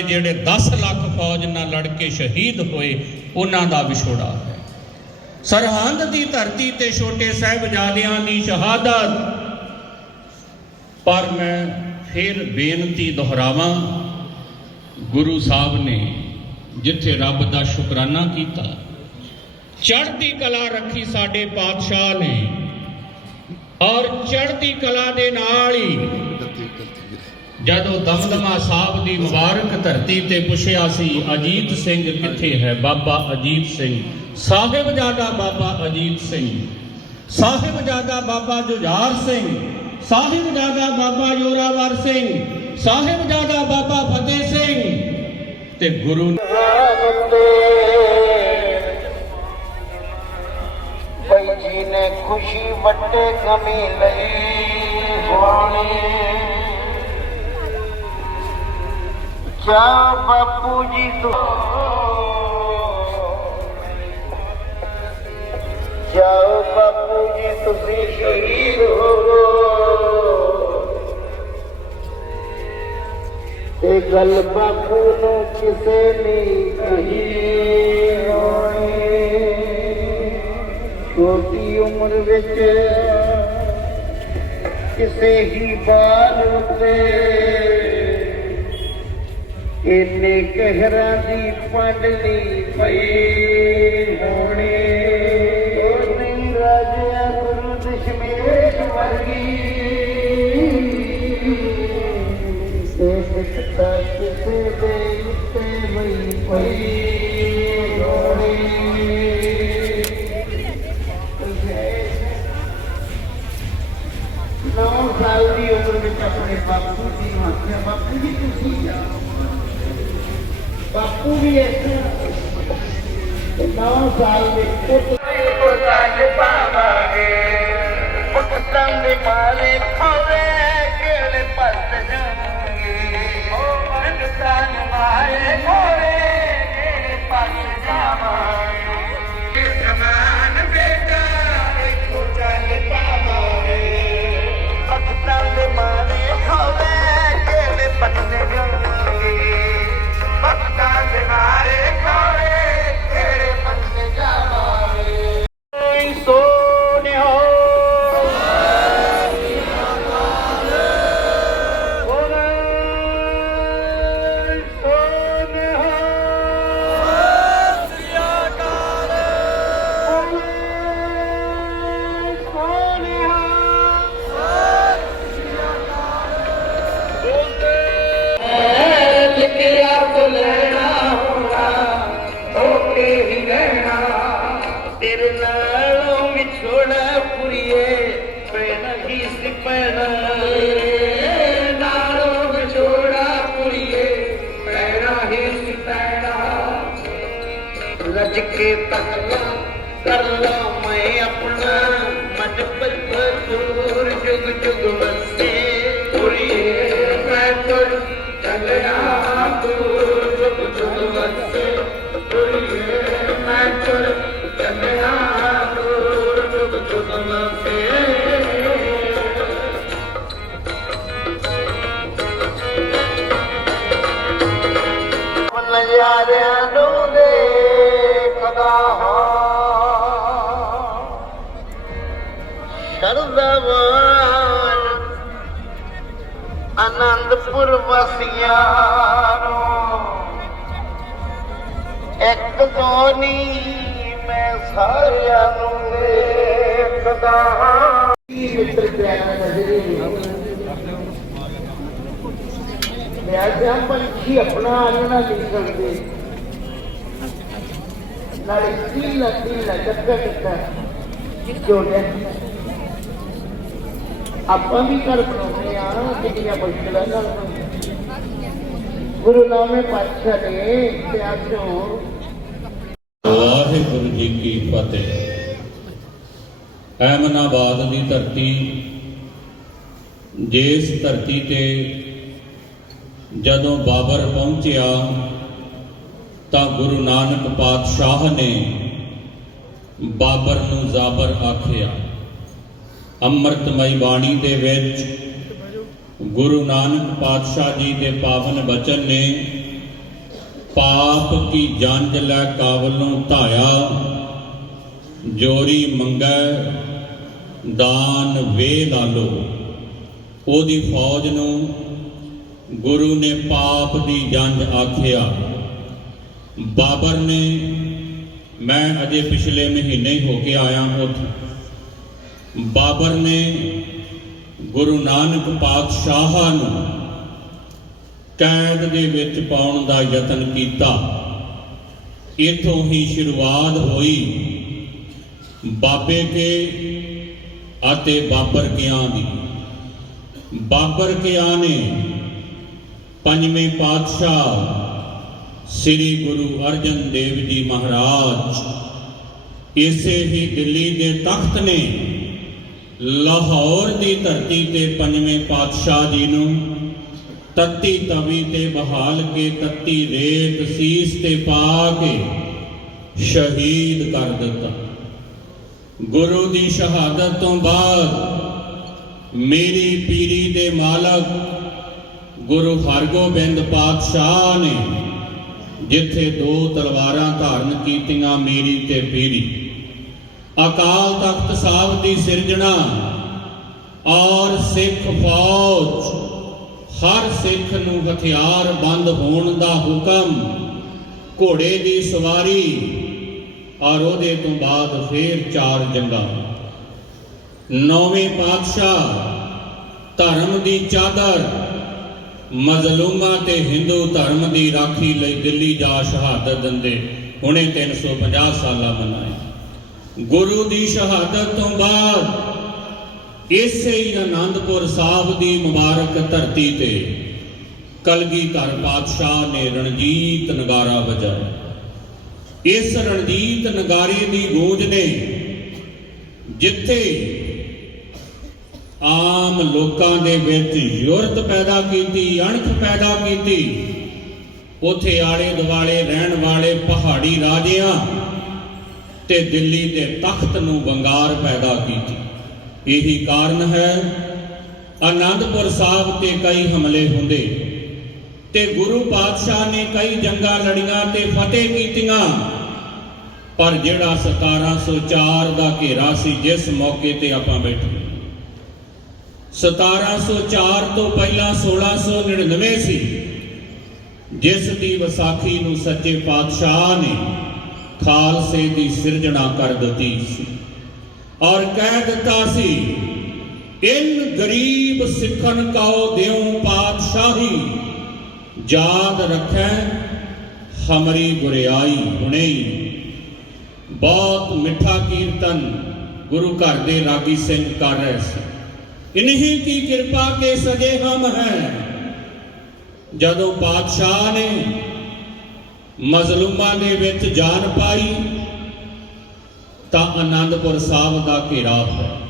ਜਿਹੜੇ 10 ਲੱਖ ਫੌਜ ਨਾਲ ਲੜ ਕੇ ਸ਼ਹੀਦ ਹੋਏ, ਉਹਨਾਂ ਦਾ ਵਿਛੋੜਾ ਹੈ। ਸਰਹੰਦ ਦੀ ਧਰਤੀ ਤੇ ਛੋਟੇ ਸਾਹਿਬਜ਼ਾਦਿਆਂ ਦੀ ਸ਼ਹਾਦਤ। ਪਰ ਮੈਂ ਫਿਰ ਬੇਨਤੀ ਦੁਹਰਾਵਾਂ, ਗੁਰੂ ਸਾਹਿਬ ਨੇ ਜਿੱਥੇ ਰੱਬ ਦਾ ਸ਼ੁਕਰਾਨਾ ਕੀਤਾ, ਚੜ੍ਹਦੀ ਕਲਾ ਰੱਖੀ ਸਾਡੇ ਪਾਤਸ਼ਾਹ ਨੇ ਔਰ ਚੜ੍ਹਦੀ ਕਲਾ ਦੇ ਨਾਲ ਹੀ ਜਦੋਂ ਦਮਦਮਾ ਸਾਹਿਬ ਦੀ ਮੁਬਾਰਕ ਧਰਤੀ ਤੇ ਪੁੱਛਿਆ ਸੀ, ਅਜੀਤ ਸਿੰਘ ਕਿੱਥੇ ਹੈ? ਬਾਬਾ ਅਜੀਤ ਸਿੰਘ। ਸਾਹਿਬਜ਼ਾਦਾ ਬਾਬਾ ਅਜੀਤ ਸਿੰਘ। ਸਾਹਿਬਜ਼ਾਦਾ ਬਾਬਾ ਜੁਝਾਰ ਸਿੰਘ। ਸਾਹਿਬਜ਼ਾਦਾ ਬਾਬਾ ਜੋਰਾਵਰ ਸਿੰਘ। ਸਾਹਿਬਜ਼ਾਦਾ ਬਾਬਾ ਫਤਿਹ ਸਿੰਘ। ਤੇ ਗੁਰੂ ਬਈ ਜੀ ਨੇ ਖੁਸ਼ੀ ਵੱਟੇ ਕਮੀ ਲਈ ਹੋਣੀ ਜਾ ਬਾਪੂ ਜੀ ਤੋਂ। ਜਾਓ ਬਾਪੂ ਜੀ, ਤੁਸੀਂ ਸ਼ਹੀਦ ਹੋਵੋ ਇਹ ਗੱਲ ਬਾਪੂ ਨੂੰ ਕਿਸੇ ਨੇ ਕਹੀ ਹੋਣੀ। ਛੋਟੀ ਉਮਰ ਵਿੱਚ ਕਿਸੇ ਹੀ ਬਾਲ ਉੱਤੇ ਇਹਨੇ ਕਹਿਰਾਂ ਦੀ ਪੰਡਲੀ ਪਈ ਬਾਪੂ ਵੀ ਇਸ ਕੇ ਤੱਕਲਾ ਆਨੰਦਪੁਰ ਵਾਸੀਆਂ ਨੂੰ ਇੱਕ ਦੋ ਨਹੀਂ ਮੈਂ ਸਾਰਿਆਂ ਨੂੰ ਦੇਖਦਾ ਹਾਂ। ਮਿੱਤਰ ਪਿਆਰਾ ਨਜ਼ਰੀ ਮੈਂ ਜਾਂ ਪੰਛੀ ਆਪਣਾ ਆਲਣਾ ਨਹੀਂ ਸਕਦੇ। ਨਾਲੇ ਤੀਲਾ ਤੀਲਾ ਚੱਕਾ ਚੱਕਾ ਜੋੜਿਆ ਆਪਾਂ ਵੀ ਕਰ ਬਣਾਉਂਦੇ ਆ ਕਿੰਨੀਆਂ ਮੁਸ਼ਕਲਾਂ ਨਾਲ ਗੁਰੂ ਨਾਮੇ ਪਾਤਸ਼ਾਹ ਨੇ ਪਿਆਸੋ ਵਾਹਿਗੁਰੂ ਜੀ ਕੀ ਫਤਿਹ। ਐਮਨਾਬਾਦ ਦੀ ਧਰਤੀ, ਜਿਸ ਧਰਤੀ ਤੇ ਜਦੋਂ ਬਾਬਰ ਪਹੁੰਚਿਆ, ਤਾਂ ਗੁਰੂ ਨਾਨਕ ਪਾਤਸ਼ਾਹ ਨੇ ਬਾਬਰ ਨੂੰ ਜ਼ਾਬਰ ਆਖਿਆ। ਅੰਮ੍ਰਿਤਮਈ ਬਾਣੀ ਦੇ ਵਿੱਚ ਗੁਰੂ ਨਾਨਕ ਪਾਤਸ਼ਾਹ ਜੀ ਦੇ ਪਾਵਨ ਬਚਨ ਨੇ, ਪਾਪ ਕੀ ਜੰਜ ਲੈ ਕਾਵਲੋਂ ਧਾਇਆ, ਜੋਰੀ ਮੰਗੈ, ਦਾਨ ਵੇ ਲਾਲੋ। ਉਹਦੀ ਫੌਜ ਨੂੰ ਗੁਰੂ ਨੇ ਪਾਪ ਦੀ ਜੰਜ ਆਖਿਆ। ਬਾਬਰ ਨੇ, ਮੈਂ ਅਜੇ ਪਿਛਲੇ ਮਹੀਨੇ ਹੀ ਹੋ ਕੇ ਆਇਆ ਉੱਥੇ। ਬਾਬਰ ਨੇ ਗੁਰੂ ਨਾਨਕ ਪਾਤਸ਼ਾਹ ਨੂੰ ਕੈਦ ਦੇ ਵਿੱਚ ਪਾਉਣ ਦਾ ਯਤਨ ਕੀਤਾ। ਇਥੋਂ ਹੀ ਸ਼ੁਰੂਆਤ ਹੋਈ ਬਾਬੇ ਕੇ ਅਤੇ ਬਾਬਰ ਕਿਆਂ ਦੀ। ਬਾਬਰ ਕਿਆਂ ਨੇ ਪੰਜਵੇਂ ਪਾਤਸ਼ਾਹ ਸ੍ਰੀ ਗੁਰੂ ਅਰਜਨ ਦੇਵ ਜੀ ਮਹਾਰਾਜ ਇਸੇ ਹੀ ਦਿੱਲੀ ਦੇ ਤਖਤ ਨੇ ਲਾਹੌਰ ਦੀ ਧਰਤੀ ਤੇ ਪੰਜਵੇਂ ਪਾਤਸ਼ਾਹ ਜੀ ਨੂੰ ਤੱਤੀ ਤਵੀ ਤੇ ਬਹਾਲ ਕੇ ਤੱਤੀ ਰੇਤ ਸੀਸ ਤੇ ਪਾ ਕੇ ਸ਼ਹੀਦ ਕਰ ਦਿੱਤਾ। ਗੁਰੂ ਦੀ ਸ਼ਹਾਦਤ ਤੋਂ ਬਾਅਦ ਮੇਰੀ ਪੀਰੀ ਦੇ ਮਾਲਕ ਗੁਰੂ ਹਰਗੋਬਿੰਦ ਪਾਤਸ਼ਾਹ ਨੇ ਜਿੱਥੇ ਦੋ ਤਲਵਾਰਾਂ ਧਾਰਨ ਕੀਤੀਆਂ ਮੇਰੀ ਤੇ ਪੀਰੀ। ਅਕਾਲ ਤਖਤ ਸਾਹਿਬ ਦੀ ਸਿਰਜਣਾ ਔਰ ਸਿੱਖ ਫੌਜ, ਹਰ ਸਿੱਖ ਨੂੰ ਹਥਿਆਰ ਬੰਦ ਹੋਣ ਦਾ ਹੁਕਮ ਘੋੜੇ ਦੀ ਸਵਾਰੀ ਔਰ ਉਹਦੇ ਤੋਂ ਬਾਅਦ ਫੇਰ ਚਾਰ ਜੰਗਾਂ। ਨੌਵੇਂ ਪਾਤਸ਼ਾਹ ਧਰਮ ਦੀ ਚਾਦਰ, ਮਜ਼ਲੂਮਾਂ ਤੇ ਹਿੰਦੂ ਧਰਮ ਦੀ ਰਾਖੀ ਲਈ ਦਿੱਲੀ ਜਾ ਸ਼ਹਾਦਤ ਦਿੰਦੇ। ਹੁਣੇ 350 ਸਾਲਾ ਮਨਾਏ। ਗੁਰੂ ਦੀ ਸ਼ਹਾਦਤ ਤੋਂ ਬਾਅਦ ਇਸੇ ਹੀ ਆਨੰਦਪੁਰ ਸਾਹਿਬ ਦੀ ਮੁਬਾਰਕ ਧਰਤੀ ਤੇ ਕਲਗੀਧਰ ਪਾਤਸ਼ਾਹ ਨੇ ਰਣਜੀਤ ਨਗਾਰਾ ਵਜਾਇਆ ਇਸ ਰਣਜੀਤ ਨਗਾਰੇ ਦੀ ਗੂੰਜ ਨੇ ਜਿੱਥੇ ਆਮ ਲੋਕਾਂ ਦੇ ਵਿੱਚ ਯੁਰਤ ਪੈਦਾ ਕੀਤੀ, ਅਣਖ ਪੈਦਾ ਕੀਤੀ, ਉਥੇ ਆਲੇ ਦੁਆਲੇ ਰਹਿਣ ਵਾਲੇ ਪਹਾੜੀ ਰਾਜਿਆਂ ਤੇ ਦਿੱਲੀ ਦੇ ਤਖਤ ਨੂੰ ਵੰਗਾਰ ਪੈਦਾ ਕੀਤੀ। ਇਹੀ ਕਾਰਨ ਹੈ, ਆਨੰਦਪੁਰ ਸਾਹਿਬ ਤੇ ਕਈ ਹਮਲੇ ਹੁੰਦੇ ਤੇ ਗੁਰੂ ਪਾਤਸ਼ਾਹ ਨੇ ਕਈ ਜੰਗਾਂ ਲੜੀਆਂ ਤੇ ਫਤਿਹ ਕੀਤੀਆਂ। ਪਰ ਜਿਹੜਾ 1704 ਦਾ ਘੇਰਾ ਸੀ, ਜਿਸ ਮੌਕੇ ਤੇ ਆਪਾਂ ਬੈਠੇ। 1704 ਤੋਂ ਪਹਿਲਾਂ 1699 ਸੀ, ਜਿਸ ਦੀ ਵਿਸਾਖੀ ਨੂੰ ਸੱਚੇ ਪਾਤਸ਼ਾਹ ਨੇ ਖਾਲਸੇ ਦੀ ਸਿਰਜਣਾ ਕਰ ਦਿੱਤੀ ਸੀ। ਔਰ ਕਹਿ ਦਿੱਤਾ ਸੀ, ਇਨ ਗਰੀਬ ਸਿੱਖਨ ਕਾਓ ਦਿਉ ਪਾਤਸ਼ਾਹੀ, ਯਾਦ ਰੱਖੈ ਹਮਰੀ ਗੁਰਿਆਈ ਹੁਣੇ ਬਹੁਤ ਮਿੱਠਾ ਕੀਰਤਨ ਗੁਰੂ ਘਰ ਦੇ ਰਾਗੀ ਸਿੰਘ ਕਰ ਰਹੇ ਸੀ। ਇਨਹੀ ਕੀ ਕਿਰਪਾ ਕੇ ਸਜੇ ਹਮ ਹੈ। ਜਦੋਂ ਪਾਤਸ਼ਾਹ ਨੇ ਮਜ਼ਲੂਮਾਂ ਦੇ ਵਿੱਚ ਜਾਨ ਪਾਈ ਤਾਂ ਆਨੰਦਪੁਰ ਸਾਹਿਬ ਦਾ ਘੇਰਾ ਹੈ